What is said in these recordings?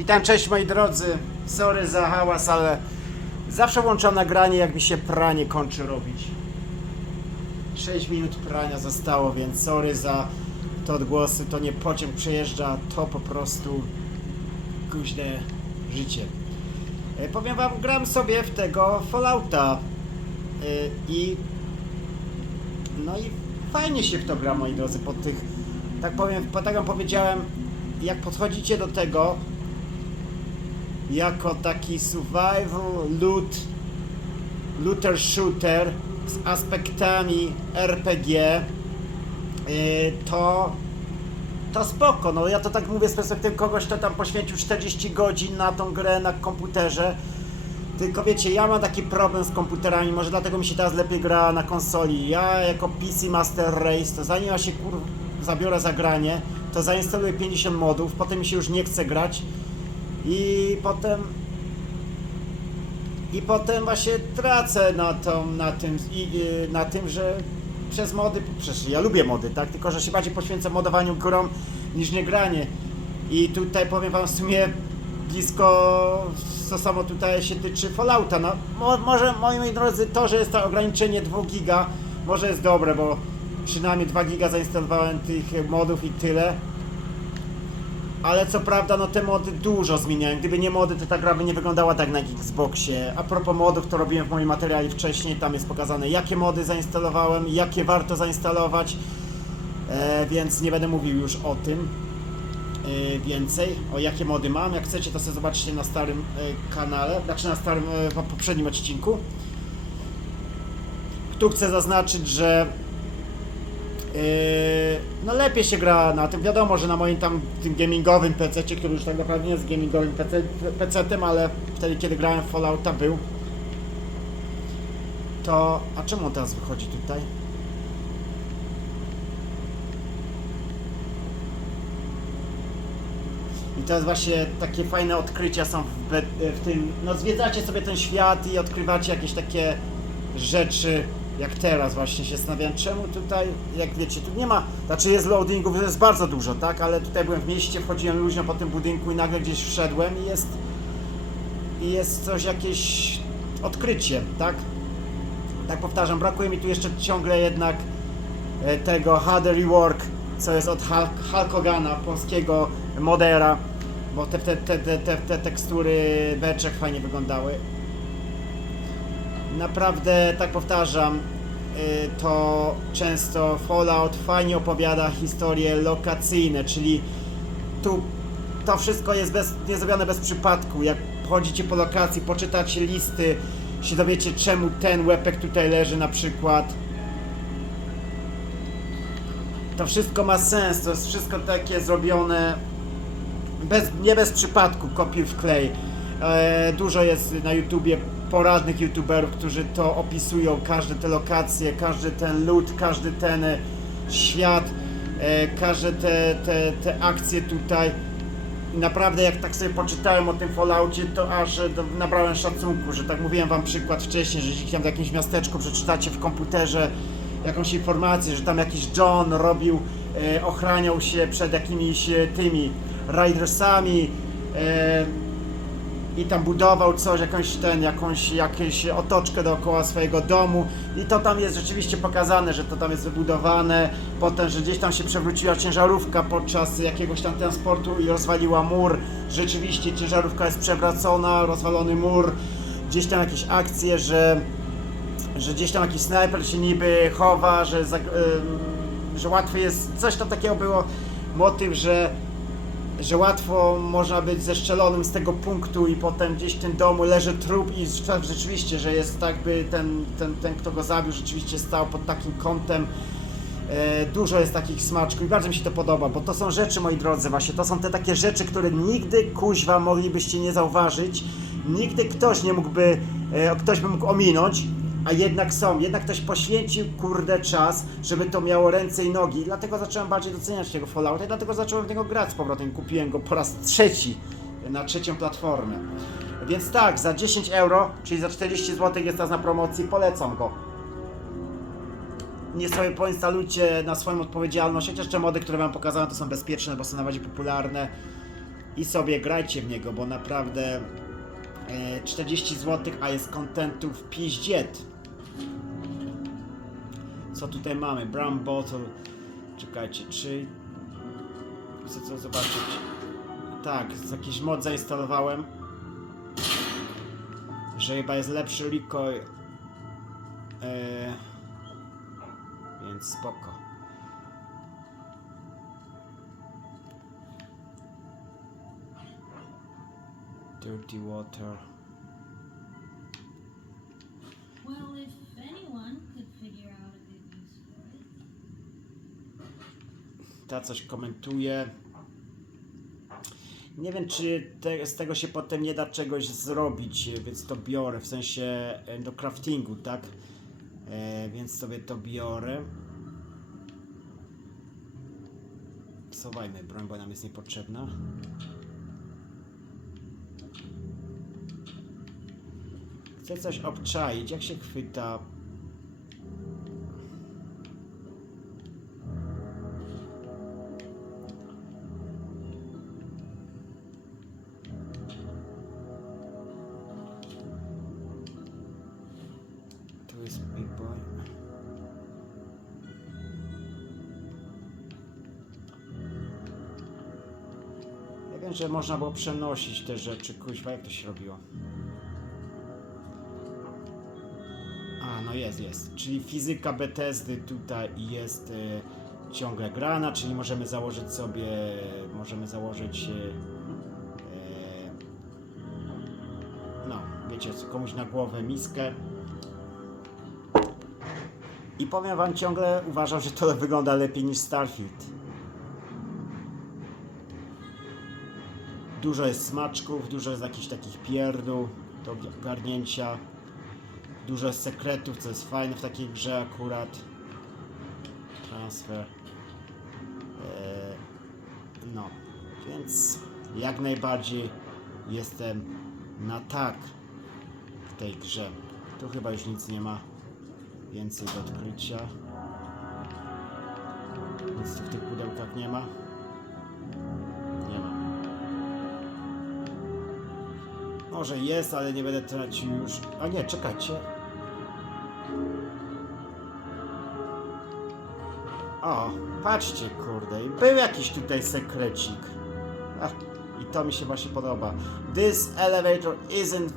Witam, cześć moi drodzy. Sorry za hałas, ale zawsze włączam nagranie, jak mi się pranie kończy robić. 6 minut prania zostało, więc sorry za te odgłosy. To nie pociąg przejeżdża, to po prostu kuźne życie. E, Powiem wam, gram sobie w tego Fallouta e, i no i fajnie się w to gra, moi drodzy, po tych, tak powiem, po tak powiedziałem, jak podchodzicie do tego jako taki survival loot, looter shooter z aspektami RPG, yy, to to spoko, no ja to tak mówię z perspektywy kogoś, kto tam poświęcił 40 godzin na tą grę na komputerze. Tylko wiecie, ja mam taki problem z komputerami, może dlatego mi się teraz lepiej gra na konsoli. Ja jako PC Master Race, to zanim ja się kur... zabiorę za granie, to zainstaluję 50 modów, potem mi się już nie chce grać i potem i potem właśnie tracę na, tą, na, tym, i, na tym, że przez mody, przecież ja lubię mody, tak? Tylko, że się bardziej poświęcam modowaniu grom niż nie granie. I tutaj powiem wam w sumie blisko to samo tutaj się tyczy Fallouta. No, mo, może moi drodzy, to, że jest to ograniczenie 2 giga, może jest dobre, bo przynajmniej 2 giga zainstalowałem tych modów i tyle. Ale co prawda, no te mody dużo zmieniają. Gdyby nie mody, to ta gra by nie wyglądała tak na Xboxie. A propos modów, to robiłem w moim materiale wcześniej. Tam jest pokazane, jakie mody zainstalowałem, jakie warto zainstalować. E, więc nie będę mówił już o tym e, więcej. O jakie mody mam. Jak chcecie, to sobie zobaczcie na starym e, kanale, znaczy na starym, e, poprzednim odcinku. Tu chcę zaznaczyć, że no lepiej się gra na tym. Wiadomo, że na moim tam tym gamingowym PC, który już tak naprawdę nie jest gamingowym PC, PC-tem, ale wtedy kiedy grałem w Fallouta był. To. A czemu on teraz wychodzi tutaj? I to jest właśnie takie fajne odkrycia są w, w tym. No zwiedzacie sobie ten świat i odkrywacie jakieś takie rzeczy, jak teraz właśnie się zastanawiam, czemu tutaj, jak wiecie, tu nie ma, znaczy jest loadingów, jest bardzo dużo, tak, ale tutaj byłem w mieście, wchodziłem luźno po tym budynku i nagle gdzieś wszedłem i jest, i jest coś, jakieś odkrycie, tak, tak powtarzam, brakuje mi tu jeszcze ciągle jednak e, tego HD Rework, co jest od Hulk, Hogana, polskiego modera, bo te, te, te, te, te tekstury beczek fajnie wyglądały. Naprawdę, tak powtarzam, y, to często Fallout fajnie opowiada historie lokacyjne, czyli tu to wszystko jest bez, zrobione bez przypadku. Jak chodzicie po lokacji, poczytacie listy, się dowiecie czemu ten łepek tutaj leży na przykład. To wszystko ma sens, to jest wszystko takie zrobione bez, nie bez przypadku, kopiuj w klej. E, dużo jest na YouTubie poradnych YouTuberów, którzy to opisują, każde te lokacje, każdy ten lód, każdy ten e, świat, e, każde te, te, te akcje tutaj. Naprawdę jak tak sobie poczytałem o tym Falloutie, to aż e, nabrałem szacunku, że tak mówiłem wam przykład wcześniej, że jeśli tam w jakimś miasteczku przeczytacie w komputerze jakąś informację, że tam jakiś John robił, ochraniał się przed jakimiś tymi Ridersami e, i tam budował coś, jakąś ten, jakąś, jakąś otoczkę dookoła swojego domu. I to tam jest rzeczywiście pokazane, że to tam jest wybudowane, potem, że gdzieś tam się przewróciła ciężarówka podczas jakiegoś tam transportu i rozwaliła mur, rzeczywiście ciężarówka jest przewracona, rozwalony mur, gdzieś tam jakieś akcje, że że gdzieś tam jakiś snajper się niby chowa, że, że łatwo jest, coś tam takiego było, motyw, że, że łatwo można być zeszczelonym z tego punktu i potem gdzieś w tym domu leży trup i tak rzeczywiście, że jest tak by ten, ten, ten kto go zabił rzeczywiście stał pod takim kątem, E, Dużo jest takich smaczków i bardzo mi się to podoba, bo to są rzeczy, moi drodzy, właśnie to są te takie rzeczy, które nigdy kuźwa moglibyście nie zauważyć, nigdy ktoś nie mógłby, e, ktoś by mógł ominąć, a jednak są, jednak ktoś poświęcił kurde czas, żeby to miało ręce i nogi, dlatego zacząłem bardziej doceniać tego Fallouta i dlatego zacząłem w niego grać z powrotem, kupiłem go po raz trzeci na trzecią platformę. Więc tak, za 10 euro, czyli za 40 zł jest teraz na promocji, polecam go nie sobie poinstalujcie na swoją odpowiedzialność, chociaż te mody, które wam pokazałem, to są bezpieczne, bo są najbardziej popularne. i sobie grajcie w niego, bo naprawdę e, 40 zł, a jest kontentów piździet. Co tutaj mamy? Brown Bottle. Czekajcie, czy... Chcę co zobaczyć. Tak, jakiś mod zainstalowałem. Że chyba jest lepszy recoil. E, więc spoko. Dirty water. Ta coś komentuje. Nie wiem, czy te, z tego się potem nie da czegoś zrobić, więc to biorę, w sensie e, do craftingu, tak? E, więc sobie to biorę. Schowajmy broń, bo nam jest niepotrzebna. Chcę coś obczaić, jak się chwyta Że można było przenosić te rzeczy. Kuźwa, jak to się robiło? A, no jest, jest. Czyli fizyka Bethesdy tutaj jest e, ciągle grana, czyli możemy założyć sobie, możemy założyć e, no, wiecie, komuś na głowę miskę. I powiem wam ciągle, uważam, że to wygląda lepiej niż Starfield. Dużo jest smaczków, dużo jest jakichś takich pierdół do garnięcia. Dużo jest sekretów, co jest fajne w takiej grze akurat. Transfer. Eee, no, więc jak najbardziej jestem na tak w tej grze. Tu chyba już nic nie ma więcej do odkrycia. Nic tu w tych pudełkach nie ma. Może jest, ale nie będę tracił już. A nie, czekajcie. O, patrzcie, kurde. Był jakiś tutaj sekrecik. Ach, I to mi się właśnie podoba. This elevator isn't...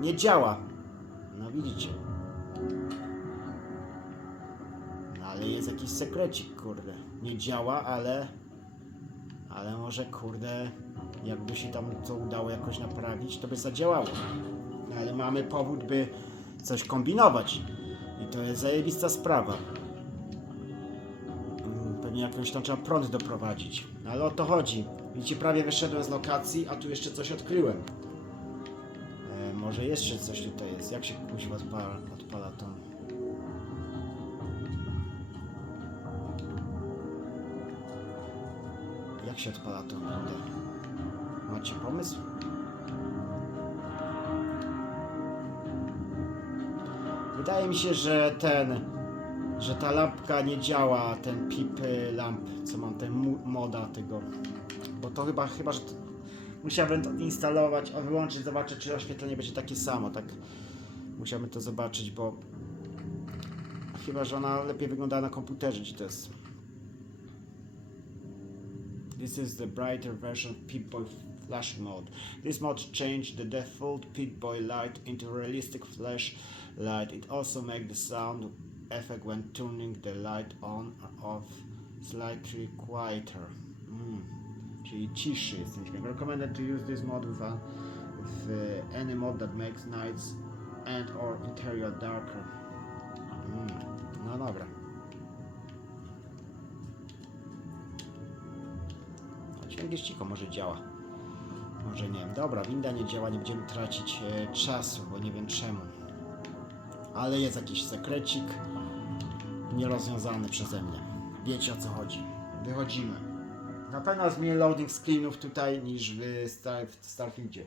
Nie działa. No widzicie. No ale jest jakiś sekrecik, kurde. Nie działa, ale... Ale może, kurde, jakby się tam to udało jakoś naprawić, to by zadziałało. No, ale mamy powód, by coś kombinować. I to jest zajebista sprawa. Mm, Pewnie jakąś tam trzeba prąd doprowadzić. No, ale o to chodzi. Widzicie, prawie wyszedłem z lokacji, a tu jeszcze coś odkryłem. E, może jeszcze coś tutaj jest. Jak się kuźwa odpala, odpala to? Jak się odpala windę? Macie pomysł? Wydaje mi się, że ten, że ta lampka nie działa, ten pip lamp, co mam, ten moda tego. Bo to chyba, chyba, że to, musiałbym to instalować, a wyłączyć, zobaczyć, czy oświetlenie będzie takie samo, tak. Musiałbym to zobaczyć, bo chyba, że ona lepiej wygląda na komputerze, czy to jest This is the brighter version of Pip-Boy Flash mode. This mode changed the default Pip-Boy light into realistic flash light. It also makes the sound effect when tuning the light on or off slightly quieter. Mm. Czyli ciszy jest. Recommended to use this mode with, a, with uh, any mode that makes nights and or interior darker. Mm. No dobra. Dźwięk jest cicho, może działa. Może nie wiem. Dobra, winda nie działa, nie będziemy tracić e, czasu, bo nie wiem czemu. Ale jest jakiś sekrecik nierozwiązany przeze mnie. Wiecie o co chodzi. Wychodzimy. Na pewno jest mniej loading screenów tutaj niż w, Star, w Starfieldzie.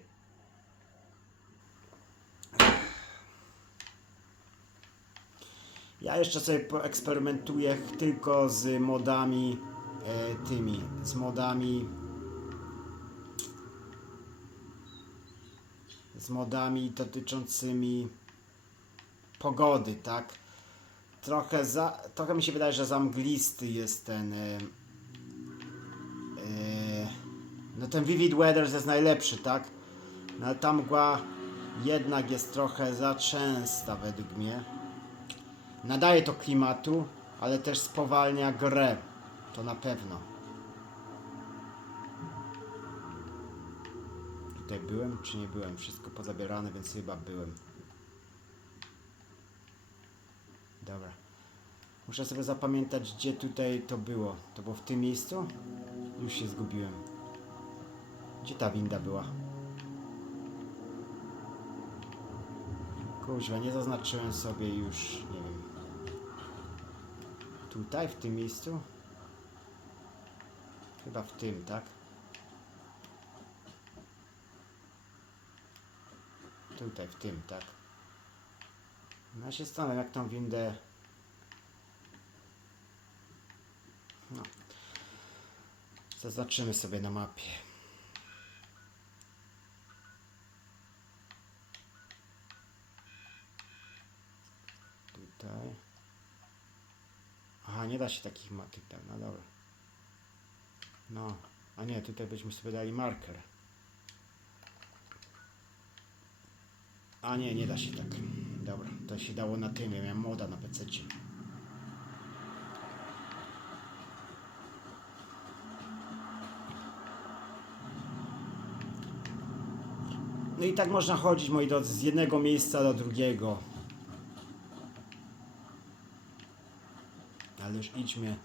Ja jeszcze sobie poeksperymentuję tylko z modami e, tymi, z modami z modami dotyczącymi pogody, tak? Trochę, za, trochę mi się wydaje, że za mglisty jest ten. Yy, no ten Vivid Weathers jest najlepszy, tak? No ale ta mgła jednak jest trochę za częsta według mnie. Nadaje to klimatu, ale też spowalnia grę. To na pewno. Tutaj byłem czy nie byłem? Wszystko pozabierane, więc chyba byłem. Dobra. Muszę sobie zapamiętać, gdzie tutaj to było. To było w tym miejscu? Już się zgubiłem. Gdzie ta winda była? Kuźwa, nie zaznaczyłem sobie już, nie wiem. Tutaj, w tym miejscu? Chyba w tym, tak? Tutaj, w tym, tak? No ja się zastanawiam, jak tą windę... No. Zaznaczymy sobie na mapie. Tutaj. Aha, nie da się takich tak, no dobra. No, a nie, tutaj byśmy sobie dali marker. A nie, nie da się tak. Dobra, to się dało na tym, ja miałem moda na PC. No i tak można chodzić, moi drodzy, z jednego miejsca do drugiego. Ale już idźmy.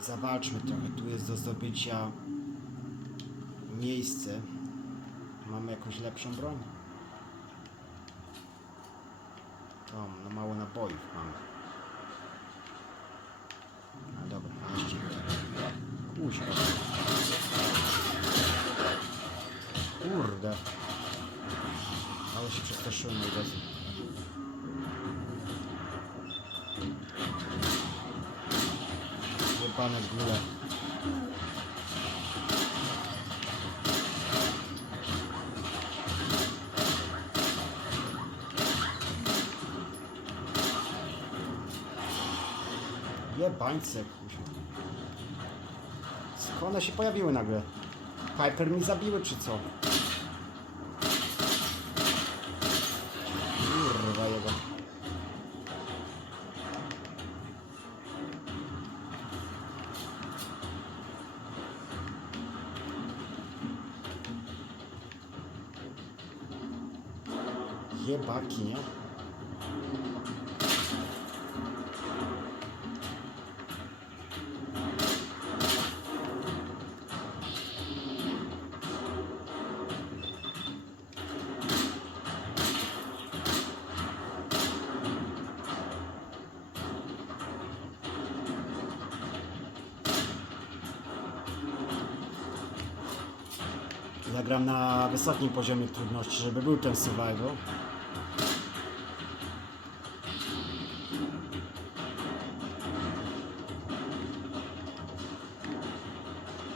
Zobaczmy trochę. Tu jest do zdobycia miejsce. Mamy jakąś lepszą broń? O, no mało nabojów mamy. No dobra, jeszcze. Kuźwa. Kurde. Ale się przestraszyłem, moi drodzy. Jebane góle. Jebańce, kuźwa. Skąd one się pojawiły nagle? Piper mi zabiły, czy co? Kurwa jego. Jebaki, nie? Wysokim poziomie trudności, żeby był ten survival.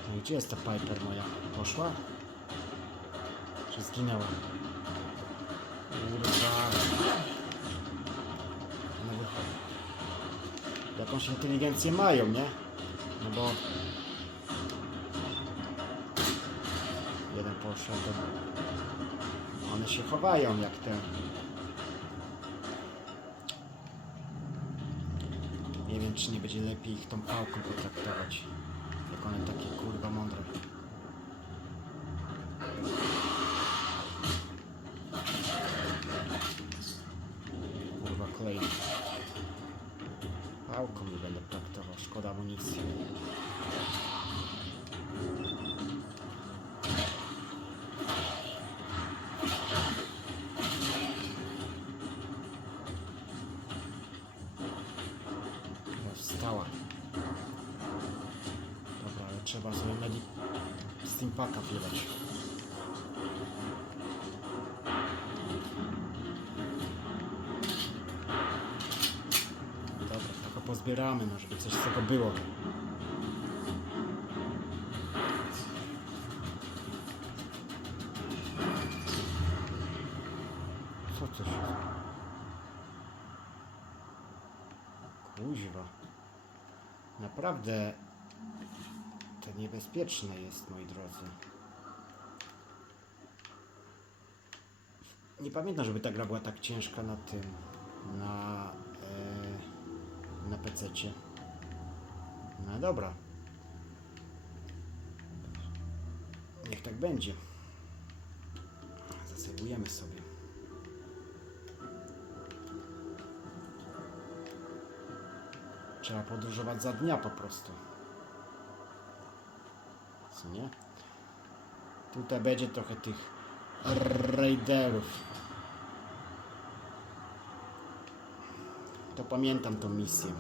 No gdzie jest ta Piper moja? Poszła? Czy zginęła? Kurwa. One wychodzą. Jakąś inteligencję mają, nie? No bo One się chowają jak te. Nie wiem, czy nie będzie lepiej ich tą pałką potraktować. Jak one takie kurwa mądre. Wstała. Dobra, ale trzeba sobie medi... Steampaka wjebać. Dobra, trochę pozbieramy, no żeby coś z tego było. Co to się... Kuźwa. Naprawdę to niebezpieczne jest, moi drodzy. Nie pamiętam, żeby ta gra była tak ciężka na tym, na, e, na PC-cie. No dobra. Niech tak będzie. Zasejwujemy sobie. Trzeba podróżować za dnia po prostu. Co nie? Tutaj będzie trochę tych raiderów. To pamiętam tą misję.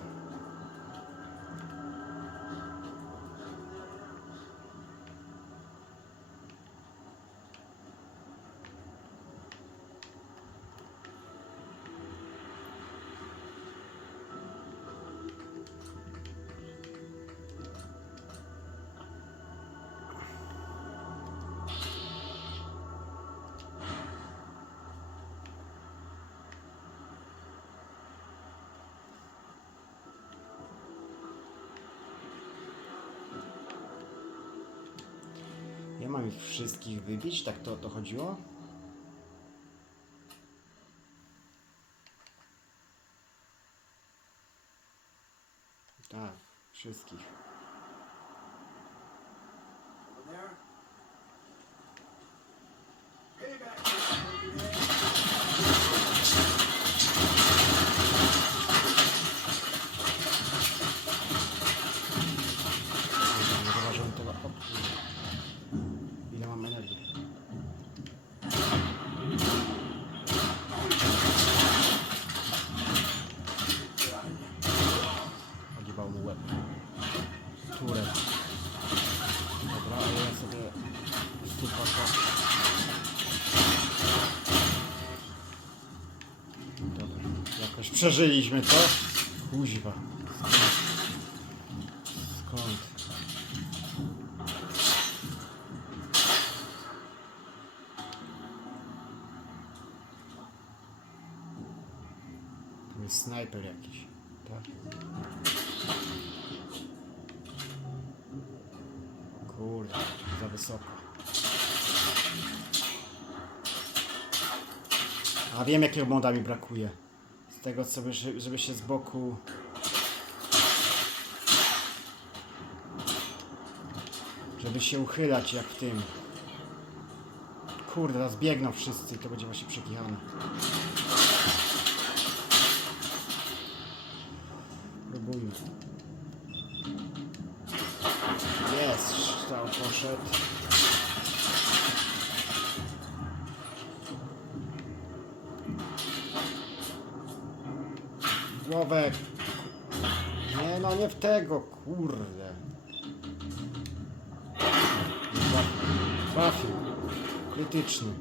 Wszystkich wybić, tak to to chodziło? Tak, wszystkich. There. Payback. Kurde, Nie zauważyłem tego. O, kurde. Ile mam energii? Ogibał mu łeb. Turę. Dobra, ale ja sobie stupa to. Dobra, jakoś przeżyliśmy to. Kuźwa. Skąd? Skąd? Tam jest snajper jakiś, tak? Kurde, za wysoko. A wiem jakiego moda mi brakuje. Z tego co by, się- żeby się z boku... Żeby się uchylać jak w tym. Kurde, teraz biegną wszyscy i to będzie właśnie przekichane. Próbujmy. Jest, strzał poszedł. Nie no, nie w tego, kurde. Trafił. Krytyczny.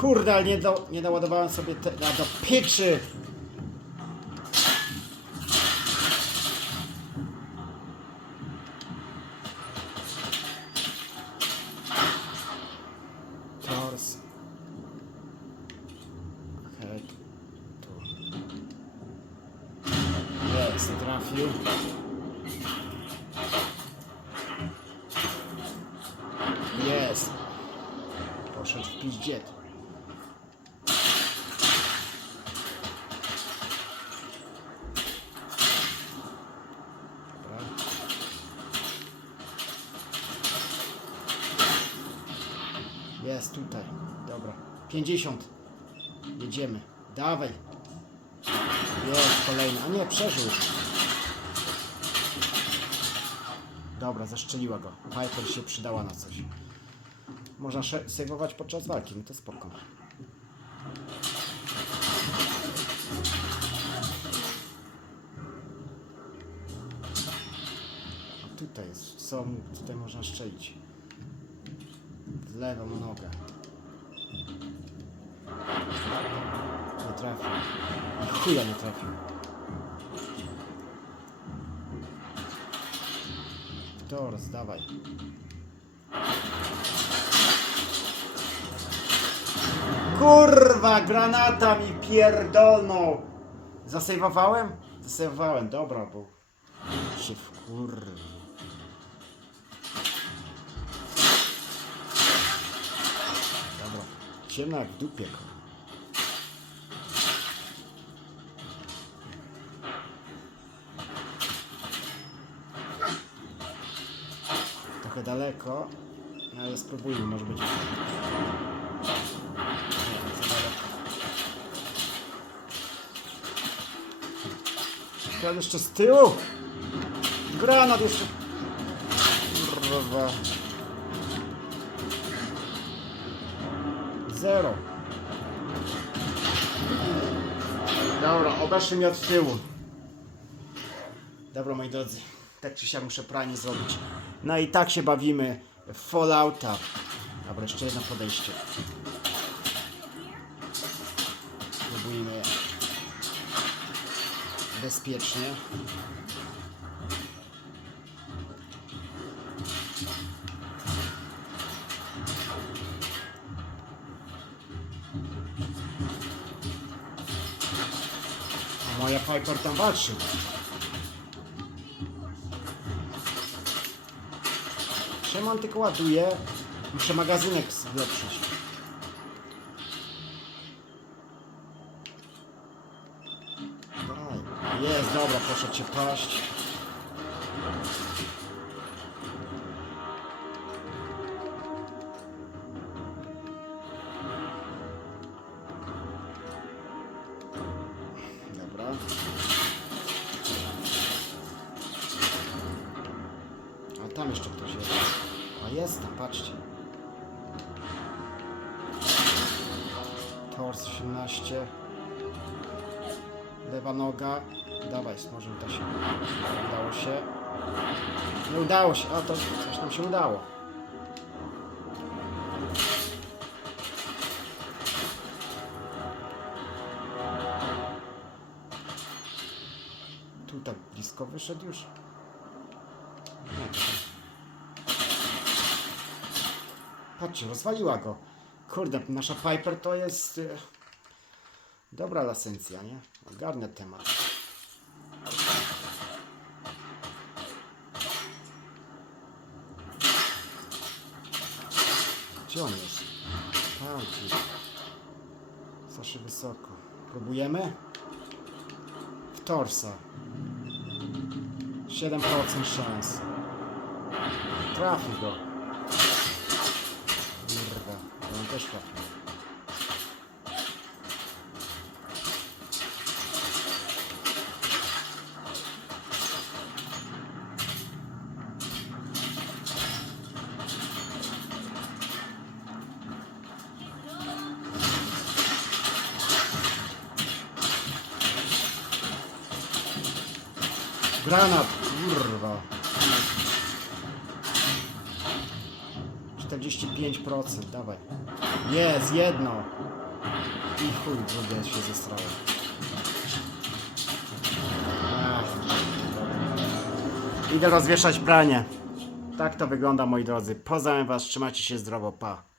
Kurde, ale nie, do, nie doładowałem sobie te, na do pieczy. Tors. Okej. Tu. Jest, trafił. Jest. Poszedł w piździet. Dobra. Jest tutaj. Dobra. 50. Jedziemy. Dawaj. Jest kolejny. A nie, przeżył. Dobra, zaszczeliła go. Piper się przydała na coś. Można sejwować podczas walki, no to spoko. A tutaj jest, mu tutaj można szczelić? Lewą nogę. Nie trafił. I chuja nie trafił. Tors, dawaj. Kurwa, granata mi pierdolną! Zasejwowałem? Zasejwowałem, dobra, bo się wkurwił. Ciemno jak w dupie. Trochę daleko, no ale spróbujmy, może daleko. Kradł jeszcze z tyłu! Granat jeszcze! Kurwa. Zero. Dobra, obeszły mnie od tyłu. Dobra, moi drodzy, tak czy siak muszę pranie zrobić. No i tak się bawimy w Fallouta. Dobra, jeszcze jedno podejście. Spróbujmy bezpiecznie. Piper tam walczy. Szyman tylko ładuje. Muszę magazynek zlepszyć. Jest, dobra, proszę cię paść. Udało się. A to coś nam się udało. Tu tak blisko wyszedł już. Patrzcie, rozwaliła go. Kurde, nasza Piper to jest... e, Dobra lasencja, nie? Ogarnia temat. Gdzie on jest? Tam. Zawsze wysoko. Próbujemy? W torsa. 7% szans. Trafi go. Kurwa, on też trafił. Granat, kurwa. 45%, dawaj. Jest, jedno. I chuj, drugie się dobra. Idę rozwieszać pranie. Tak to wygląda, moi drodzy. Pozdrawiam was, trzymajcie się zdrowo, pa.